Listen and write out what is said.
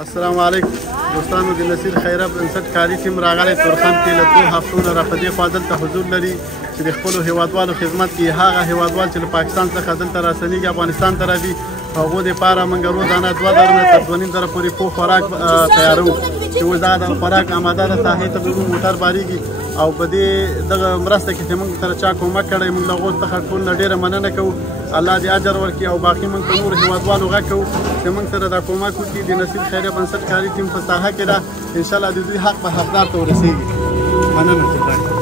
السلام علیکم دوستانو. د نصیر خیره بنسټ کاري ټیم راغلی تورخم کې له 2 هفتو نه را په دې خوا دلته حضور لري چې د خپلو هیوادوالو خدمت کې هغه هیوادوال چې له پاکستان څخه دلته راسنیږي افغانستان ته راځي هغو دپاره موږ روزانه 2 زره نه تر 2.5 زره پورې پوخ خوراک تیاروو چې اوس دغه خوراک اماده ده. ساحې ته به موټر بارېږي او په دې دغه مرسته کې چې موږ سره چا کومک کړی موږ له هغو څخه ټول نه ډېره مننه کوو. الله دې اجر ورکړي او باقي موږ ته نور هیوادوالو غږ کوو چې موږ سره دا کومک وکړي. د نصیر خیره بنسټ کاري ټیم په ساحه کې ده، انشاءالله د دوی حق به حقدار ته ورسېږي. مننه.